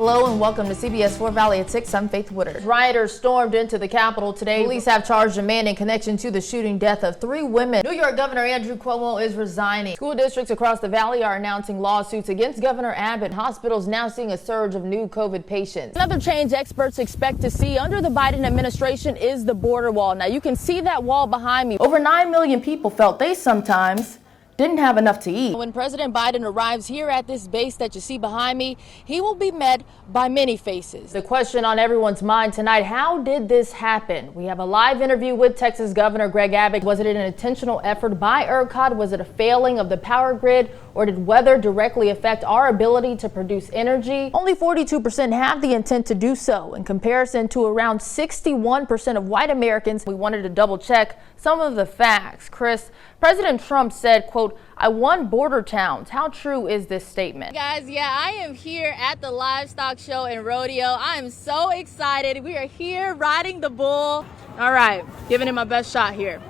Hello and welcome to CBS 4 Valley at 6. I'm Faith Woodard. Rioters stormed into the Capitol today. Police have charged a man in connection to the shooting death of 3 women. New York Governor Andrew Cuomo is resigning. School districts across the valley are announcing lawsuits against Governor Abbott. Hospitals now seeing a surge of new COVID patients. Another change experts expect to see under the Biden administration is the border wall. Now you can see that wall behind me. Over 9 million people felt they sometimes didn't have enough to eat. When President Biden arrives here at this base that you see behind me, he will be met by many faces. The question on everyone's mind tonight, how did this happen? We have a live interview with Texas Governor Greg Abbott. Was it an intentional effort by ERCOT? Was it a failing of the power grid? Or did weather directly affect our ability to produce energy? Only 42% have the intent to do so, in comparison to around 61% of white Americans. We wanted to double check some of the facts. Chris, President Trump said, quote, "I won border towns." How true is this statement? Guys, yeah, I am here at the livestock show and rodeo. I am so excited. We are here riding the bull. All right, giving it my best shot here.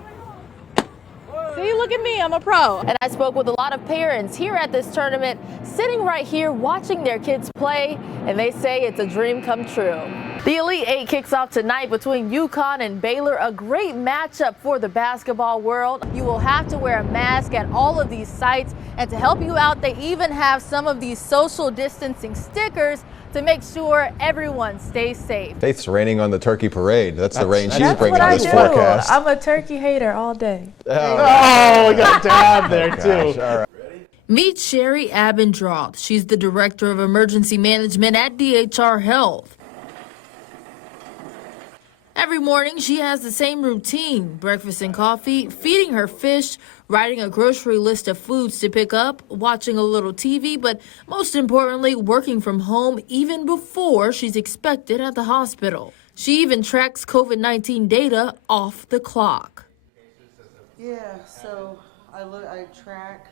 See, look at me, I'm a pro. And I spoke with a lot of parents here at this tournament, sitting right here watching their kids play, and they say it's a dream come true. The Elite Eight kicks off tonight between UConn and Baylor, a great matchup for the basketball world. You will have to wear a mask at all of these sites, and to help you out, they even have some of these social distancing stickers to make sure everyone stays safe. Faith's raining on the turkey parade. That's the rain she's bringing on this do. forecast. I'm a turkey hater all day. Oh, we got Dad there too. All right. Meet Sherry Abendroth. She's the Director of Emergency Management at DHR Health. Every morning, she has the same routine: breakfast and coffee, feeding her fish, writing a grocery list of foods to pick up, watching a little TV, but most importantly, working from home even before she's expected at the hospital. She even tracks COVID-19 data off the clock. Yeah, so I track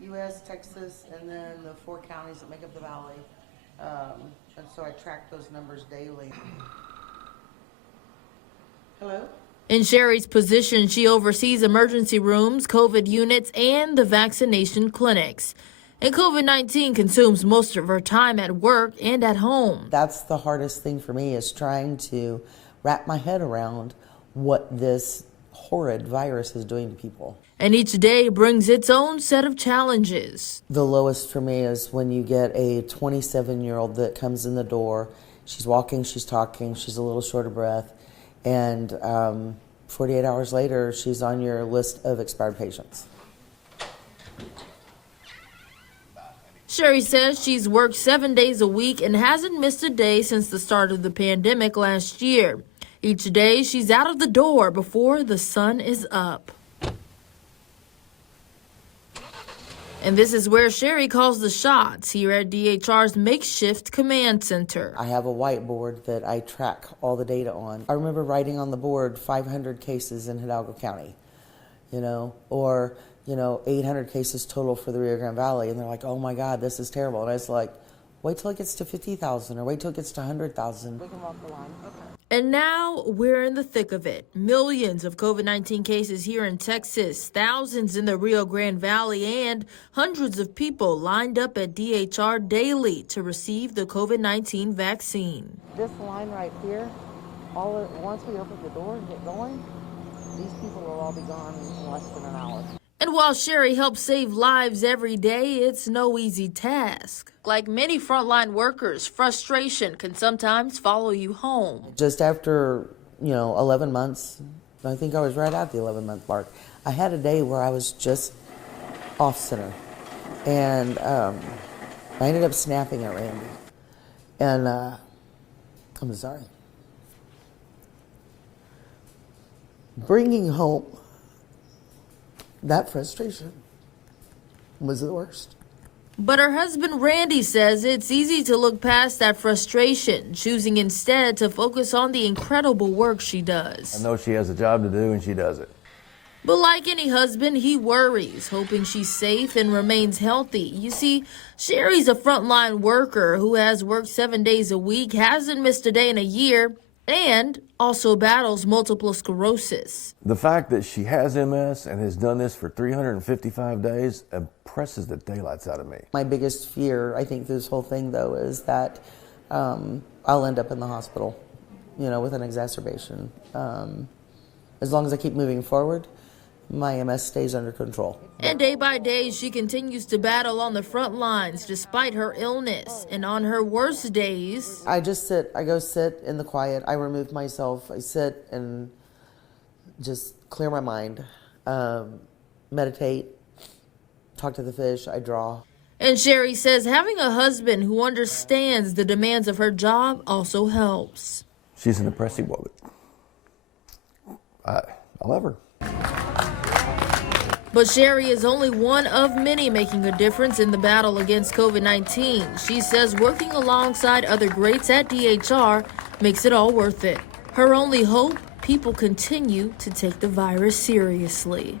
U.S., Texas, and then the 4 counties that make up the valley. And so I track those numbers daily. Hello? In Sherry's position, she oversees emergency rooms, COVID units, and the vaccination clinics. And COVID-19 consumes most of her time at work and at home. That's the hardest thing for me, is trying to wrap my head around what this horrid virus is doing to people. And each day brings its own set of challenges. The lowest for me is when you get a 27-year-old that comes in the door. She's walking, she's talking, she's a little short of breath. And 48 hours later, she's on your list of expired patients. Sherry says she's worked 7 days a week and hasn't missed a day since the start of the pandemic last year. Each day, she's out of the door before the sun is up. And this is where Sherry calls the shots here at DHR's makeshift command center. I have a whiteboard that I track all the data on. I remember writing on the board 500 cases in Hidalgo County, or 800 cases total for the Rio Grande Valley. And they're like, oh my God, this is terrible. And I was like, wait till it gets to 50,000 or wait till it gets to 100,000. We can walk the line. Okay. And now we're in the thick of it. Millions of COVID-19 cases here in Texas, thousands in the Rio Grande Valley, and hundreds of people lined up at DHR daily to receive the COVID-19 vaccine. This line right here, once we open the door and get going, these people will all be gone in less than an hour. And while Sherry helps save lives every day, it's no easy task. Like many frontline workers, frustration can sometimes follow you home. Just after, 11 months, I think I was right at the 11-month mark, I had a day where I was just off center. And I ended up snapping at Randy. And I'm sorry. Bringing home that frustration was the worst. But her husband Randy says it's easy to look past that frustration, choosing instead to focus on the incredible work she does. I know she has a job to do and she does it. But like any husband, he worries, hoping she's safe and remains healthy. You see, Sherry's a frontline worker who has worked 7 days a week, hasn't missed a day in a year, and also battles multiple sclerosis. The fact that she has MS and has done this for 355 days impresses the daylights out of me. My biggest fear, I think, through this whole thing, though, is that I'll end up in the hospital, you know, with an exacerbation. As long as I keep moving forward, my MS stays under control. And day by day, she continues to battle on the front lines despite her illness. And on her worst days, I just sit, I go sit in the quiet, I remove myself, I sit and just clear my mind, meditate, talk to the fish, I draw. And Sherry says having a husband who understands the demands of her job also helps. She's an impressive woman. I love her. But Sherry is only one of many making a difference in the battle against COVID-19. She says working alongside other greats at DHR makes it all worth it. Her only hope, people continue to take the virus seriously.